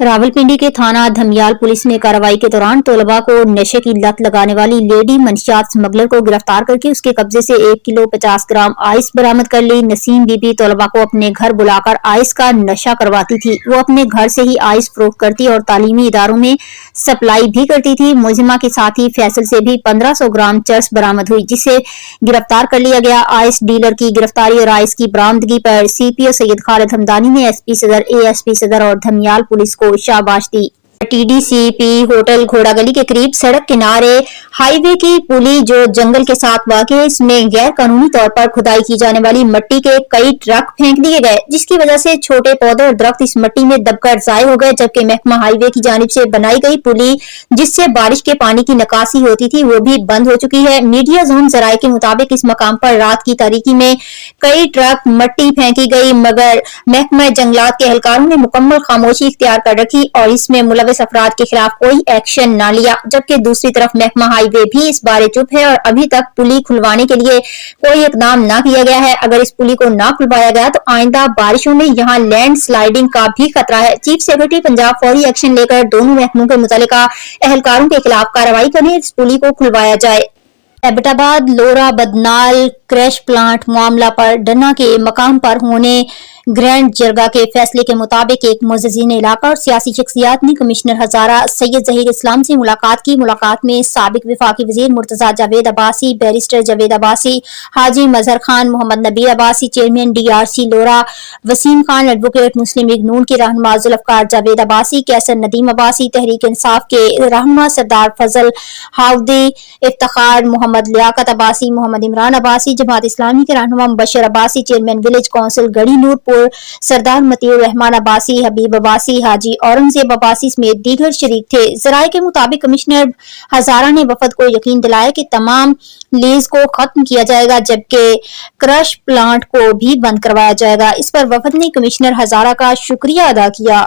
रावलपिंडी के थाना धमियाल पुलिस ने कार्रवाई के दौरान तलबा को नशे की लत लगाने वाली लेडी मंशियात स्मगलर को गिरफ्तार करके उसके कब्जे से 1 किलो 50 ग्राम आइस बरामद कर ली। नसीम बीबी तलबा को अपने घर बुलाकर आइस का नशा करवाती थी। वो अपने घर से ही आइस फरोख्त करती और तालीमी इदारों में सप्लाई भी करती थी। मुलजिमा के साथ ही फैसल से भी 1500 ग्राम चरस बरामद हुई, जिसे गिरफ्तार कर लिया गया। आइस डीलर की गिरफ्तारी और आइस की बरामदगी पर सीपीओ सैयद खालिद हमदानी ने एसपी सदर, एएसपी सदर और धमियाल पुलिस को शाबाश दी। टीडीसीपी होटल घोड़ा गली के करीब सड़क किनारे हाईवे की पुली जो जंगल के साथ वाक़ है, इसमें गैर कानूनी तौर पर खुदाई की जाने वाली मिट्टी के कई ट्रक फेंक दिए गए, जिसकी वजह से छोटे पौधे और दरख्त इस मिट्टी में दबकर ज़ाय हो गए। जबकि महकमा हाईवे की जानिब से बनाई गई पुली जिससे बारिश के पानी की निकासी होती थी, वो भी बंद हो चुकी है। मीडिया जोन जराये के मुताबिक इस मकाम पर रात की तारीकी में कई ट्रक मिट्टी फेंकी गई, मगर महकमा जंगलात के एहलकारों ने मुकम्मल खामोशी इख्तियार कर रखी और इसमें मुलविस अफराद के खिलाफ कोई एक्शन न लिया। जबकि दूसरी तरफ महकमा हाईवे भी इस बारे चुप है और अभी तक पुली खुलवाने के लिए कोई इकदाम न किया गया है। अगर इस पुली को न खुलवाया गया तो आइंदा बारिशों में यहाँ लैंड स्लाइडिंग का भी खतरा है। चीफ सेक्रेटरी पंजाब फौरी एक्शन लेकर दोनों महकमों के मुतल्लिका एहलकारों के खिलाफ कार्रवाई करें, इस पुली को खुलवाया जाए। एबटाबाद लोरा बदनाल क्रैश प्लांट मामला पर डन्ना के मकाम पर होने ग्रैंड जरगा के फैसले के मुताबिक एक मुअज़्ज़िज़ीन इलाका और सियासी शख्सियात ने कमिश्नर हजारा सैयद ज़हीर इस्लाम से मुलाकात की। मुलाकात में साबिक वफाकी वज़ीर मुर्तज़ा जावेद अब्बासी, बैरिस्टर जावेद अब्बासी, हाजी मजहर खान, मोहम्मद नबी अब्बासी, चेयरमैन DRC लोरा, वसीम खान, एडवोकेट मुस्लिम लीग नून के रहनुमा जुल्फ़कार जावेद अब्बासी, कैसर नदीम अब्बासी, तहरीक इंसाफ के रहनुमा सरदार फजल हाउदी, इफ्तिखार मोहम्मद लियाकत अब्बासी, मोहम्मद इमरान अब्बासी, जमात इस्लामी के रहनुमा Mubashar Abbasi, chairman village council Garhi Noorpur Sardar Matiur Rehman Abbasi, Habib Abbasi, Haji Aurangzeb Abbasi समेत दीगर शरीक थे। जराये के मुताबिक कमिश्नर हजारा ने वफद को यकीन दिलाया कि तमाम लीज को खत्म किया जाएगा, जबकि क्रश प्लांट को भी बंद करवाया जाएगा। इस पर वफद ने कमिश्नर हजारा का शुक्रिया अदा किया।